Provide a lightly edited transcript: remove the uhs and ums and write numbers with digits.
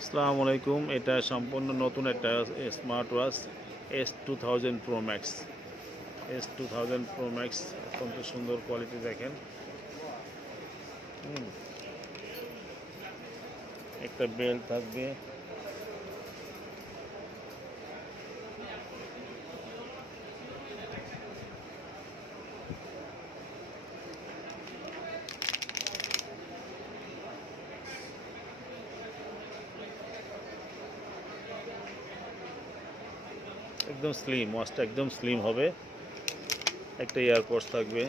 আসসালামু আলাইকুম। এটা সম্পূর্ণ নতুন একটা smart watch S2000 Pro Max। S2000 Pro Max অত্যন্ত সুন্দর কোয়ালিটি দেখেন। একটা বেল্ট থাকবে, একদম স্লিম ওয়াচটা, একদম স্লিম হবে। একটা ইয়ারপডস থাকবে,